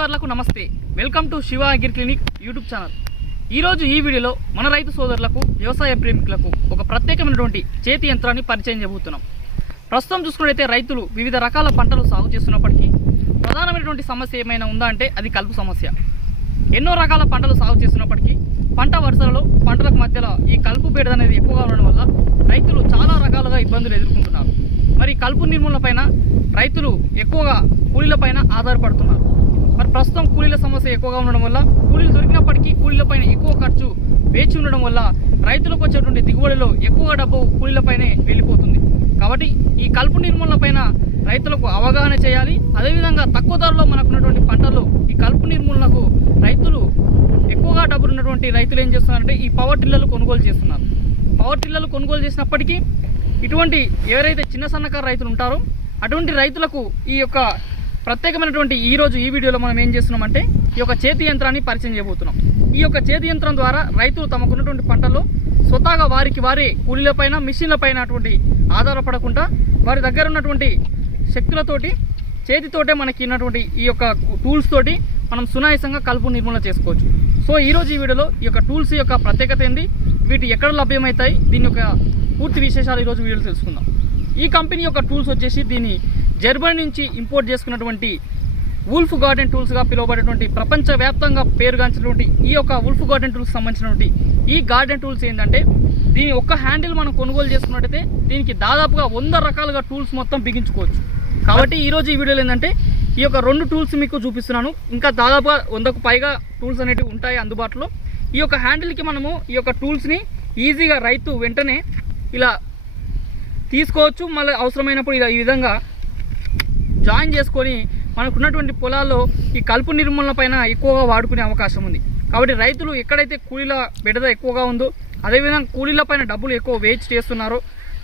సోదరులకు నమస్తే. Welcome to Shiva agri clinic YouTube channel. ఈరోజు ఈ వీడియోలో మన రైతు సోదరులకు వ్యవసాయ ప్రేమికులకు ఒక ప్రత్యేకమైనటువంటి చేతి యంత్రాన్ని పరిచయం చేయబోతున్నాం. ప్రస్తుతం చూసుకున్నట్లయితే రైతులు వివిధ రకాల పంటలు సాగు చేస్తున్నప్పటికీ ప్రధానమైనటువంటి సమస్య ఏమైనా ఉందా అంటే అది కలుపు సమస్య. ఎన్నో రకాల పంటలు సాగు చేస్తున్నప్పటికీ పంట వరుసలలో పంటలకు మధ్యలో ఈ కలుపు బెడద అనేది ఎక్కువగా ఉండడం వల్ల రైతులు చాలా రకాలుగా ఇబ్బందులు ఎదుర్కొంటున్నారు. మరి కలుపు నిర్మూలన పైన రైతులు ఎక్కువగా కూలీలపైన ఆధారపడుతున్నారు. మరి ప్రస్తుతం కూలీల సమస్య ఎక్కువగా ఉండడం వల్ల కూలీలు దొరికినప్పటికీ కూలీలపైన ఎక్కువ ఖర్చు వేచి ఉండడం వల్ల రైతులకు వచ్చేటువంటి దిగుబడిలో ఎక్కువ డబ్బు కూలీలపైనే వెళ్ళిపోతుంది. కాబట్టి ఈ కలుపు నిర్మూలన పైన రైతులకు అవగాహన చేయాలి. అదేవిధంగా తక్కువ ధరలో మనకున్నటువంటి పంటలు ఈ కలుపు నిర్మూలనకు రైతులు ఎక్కువగా డబ్బులు ఉన్నటువంటి రైతులు ఏం చేస్తున్నారంటే ఈ పవర్ టిల్లర్లు కొనుగోలు చేస్తున్నారు. పవర్ టిల్లర్లు కొనుగోలు చేసినప్పటికీ ఇటువంటి ఎవరైతే చిన్న సన్నకారు రైతులు ఉంటారో అటువంటి రైతులకు ఈ యొక్క ప్రత్యేకమైనటువంటి ఈరోజు ఈ వీడియోలో మనం ఏం చేస్తున్నామంటే ఈ యొక్క చేతి యంత్రాన్ని పరిచయం చేయబోతున్నాం. ఈ యొక్క చేతి యంత్రం ద్వారా రైతులు తమకున్నటువంటి పంటల్లో స్వతహాగా వారికి వారే కూలీలపైన మిషన్లపైన అటువంటి ఆధారపడకుండా వారి దగ్గర ఉన్నటువంటి శక్తులతోటి చేతితోటే మనకి ఉన్నటువంటి ఈ యొక్క టూల్స్ తోటి మనం సునాయాసంగా కలుపు నిర్మూలన చేసుకోవచ్చు. సో ఈరోజు ఈ వీడియోలో ఈ యొక్క టూల్స్ యొక్క ప్రత్యేకత ఏంది, వీటి ఎక్కడ లభ్యమవుతాయి, దీని యొక్క పూర్తి విశేషాలు ఈరోజు వీడియోలో తెలుసుకుందాం. ఈ కంపెనీ యొక్క టూల్స్ వచ్చేసి దీన్ని జర్మనీ నుంచి ఇంపోర్ట్ చేసుకున్నటువంటి వుల్ఫ్ గార్డెన్ టూల్స్గా పిలువబడేటువంటి ప్రపంచవ్యాప్తంగా పేరుగాంచినటువంటి ఈ యొక్క వుల్ఫ్ గార్డెన్ టూల్స్ సంబంధించినటువంటి ఈ గార్డెన్ టూల్స్ ఏంటంటే దీని ఒక్క హ్యాండిల్ మనం కొనుగోలు చేసుకున్నట్టయితే దీనికి దాదాపుగా 100 రకాలుగా టూల్స్ మొత్తం బిగించుకోవచ్చు. కాబట్టి ఈరోజు ఈ వీడియోలో ఏంటంటే ఈ యొక్క 2 టూల్స్ మీకు చూపిస్తున్నాను. ఇంకా దాదాపుగా 100కు పైగా టూల్స్ అనేవి ఉంటాయి అందుబాటులో. ఈ యొక్క హ్యాండిల్కి మనము ఈ యొక్క టూల్స్ని ఈజీగా రైతు వెంటనే ఇలా తీసుకోవచ్చు. మళ్ళీ అవసరమైనప్పుడు ఇలా ఈ విధంగా జాయిన్ చేసుకొని మనకున్నటువంటి పొలాల్లో ఈ కలుపు నిర్మూలన పైన ఎక్కువగా వాడుకునే అవకాశం ఉంది. కాబట్టి రైతులు ఎక్కడైతే కూలీల బెడద ఎక్కువగా ఉందో అదేవిధంగా కూలీల పైన డబ్బులు ఎక్కువ వేస్ట్ చేస్తున్నారో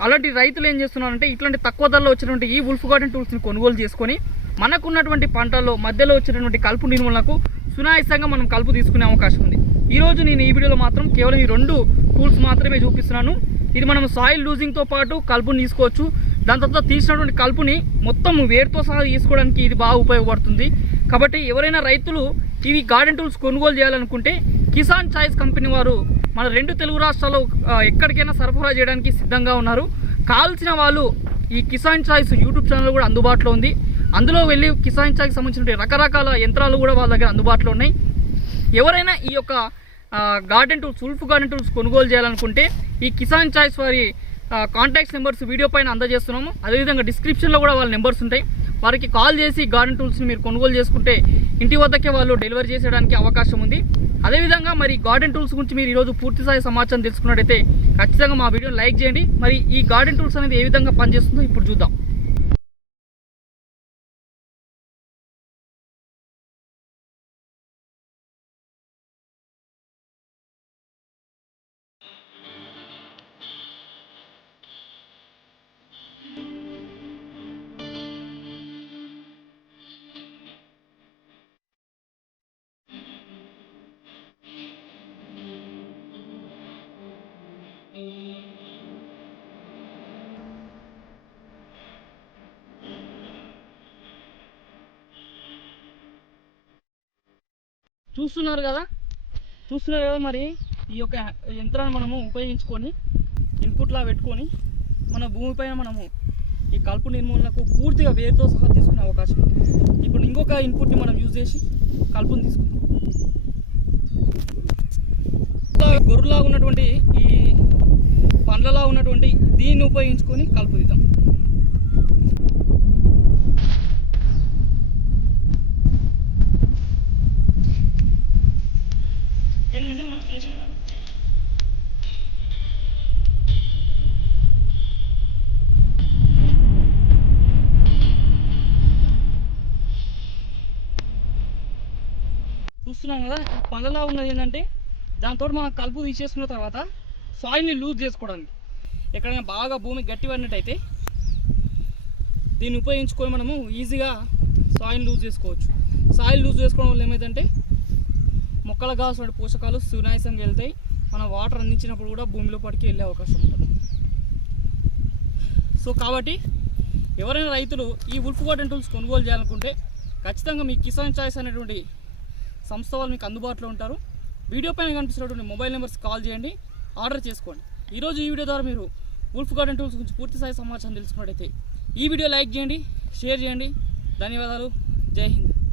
అలాంటి రైతులు ఏం చేస్తున్నారంటే ఇట్లాంటి తక్కువ ధరలో వచ్చినటువంటి ఈ వుల్ఫ్ గార్డెన్ టూల్స్ని కొనుగోలు చేసుకొని మనకున్నటువంటి పంటల్లో మధ్యలో వచ్చినటువంటి కలుపు నిర్మూలనకు సునాయాసంగా మనం కలుపు తీసుకునే అవకాశం ఉంది. ఈరోజు నేను ఈ వీడియోలో మాత్రం కేవలం ఈ 2 టూల్స్ మాత్రమే చూపిస్తున్నాను. ఇది మనం సాయిల్ లూజింగ్తో పాటు కలుపుని తీసుకోవచ్చు. దాని తర్వాత తీసినటువంటి కలుపుని మొత్తం వేరుతో సహా తీసుకోవడానికి ఇది బాగా ఉపయోగపడుతుంది. కాబట్టి ఎవరైనా రైతులు ఇవి గార్డెన్ టూల్స్ కొనుగోలు చేయాలనుకుంటే కిసాన్ చాయిస్ కంపెనీ వారు మన 2 తెలుగు రాష్ట్రాల్లో ఎక్కడికైనా సరఫరా చేయడానికి సిద్ధంగా ఉన్నారు. కావాల్సిన వాళ్ళు ఈ కిసాన్ చాయిస్ యూట్యూబ్ ఛానల్ కూడా అందుబాటులో ఉంది. అందులో వెళ్ళి కిసాన్ చాయిస్ సంబంధించిన రకరకాల యంత్రాలు కూడా వాళ్ళ దగ్గర అందుబాటులో ఉన్నాయి. ఎవరైనా ఈ యొక్క garden tools wolf garden tools కొనుగోలు చేయాలనుకుంటే ఈ కిసాన్ చాయిస్ వారి కాంటాక్ట్స్ నెంబర్స్ వీడియో పైన అందజేస్తున్నాము. అదేవిధంగా డిస్క్రిప్షన్లో కూడా వాళ్ళ నెంబర్స్ ఉంటాయి. వారికి కాల్ చేసి గార్డెన్ టూల్స్ని మీరు కొనుగోలు చేసుకుంటే ఇంటి వద్దకే వాళ్ళు డెలివరీ చేసేయడానికి అవకాశం ఉంది. అదేవిధంగా మరి గార్డెన్ టూల్స్ గురించి మీరు ఈరోజు పూర్తిస్థాయి సమాచారం తెలుసుకున్నట్టయితే ఖచ్చితంగా మా వీడియోని లైక్ చేయండి. మరి ఈ గార్డెన్ టూల్స్ అనేది ఏ విధంగా పనిచేస్తుందో ఇప్పుడు చూద్దాం. చూస్తున్నారు కదా మరి ఈ యొక్క యంత్రాన్ని మనము ఉపయోగించుకొని ఇన్పుట్లా పెట్టుకొని మన భూమిపైన మనము ఈ కలుపు నిర్మూలనకు పూర్తిగా వేరుతో సహా తీసుకునే అవకాశం ఉంది. ఇప్పుడు ఇంకొక ఇన్పుట్ని మనం యూజ్ చేసి కలుపుని తీసుకుంటాం. గొర్రెలా ఉన్నటువంటి ఈ పండ్లలా ఉన్నటువంటి దీన్ని ఉపయోగించుకొని కలుపు తీద్దాం. చూస్తున్నాం కదా పండ్లలా ఉన్నది ఏంటంటే దాంతో మనం కలుపు తీసేసుకున్న తర్వాత సాయిల్ని లూజ్ చేసుకోవడానికి ఎక్కడైనా బాగా భూమి గట్టి పడినట్టయితే దీన్ని ఉపయోగించుకొని మనము ఈజీగా సాయిల్ లూజ్ చేసుకోవచ్చు. సాయిల్ లూజ్ చేసుకోవడం వల్ల ఏమైందంటే మొక్కలకు కావాల్సిన పోషకాలు సునాయాసంగా వెళ్తాయి. మనం వాటర్ అందించినప్పుడు కూడా భూమిలో పడికి వెళ్ళే అవకాశం ఉంటుంది. సో కాబట్టి ఎవరైనా రైతులు ఈ వుల్ఫ్ గార్డెన్ టూల్స్ కొనుగోలు చేయాలనుకుంటే ఖచ్చితంగా మీ కిసాన్ చాయిస్ అనేటువంటి సంస్థ వాళ్ళు మీకు అందుబాటులో ఉంటారు. వీడియో పైన కనిపిస్తున్నటువంటి మొబైల్ నెంబర్స్ కాల్ చేయండి, ఆర్డర్ చేసుకోండి. ఈరోజు ఈ వీడియో ద్వారా మీరు వుల్ఫ్ గార్డెన్ టూల్స్ గురించి పూర్తి స్థాయి సమాచారం తెలుసుకున్నట్టయితే ఈ వీడియో లైక్ చేయండి, షేర్ చేయండి. ధన్యవాదాలు. జై హింద్.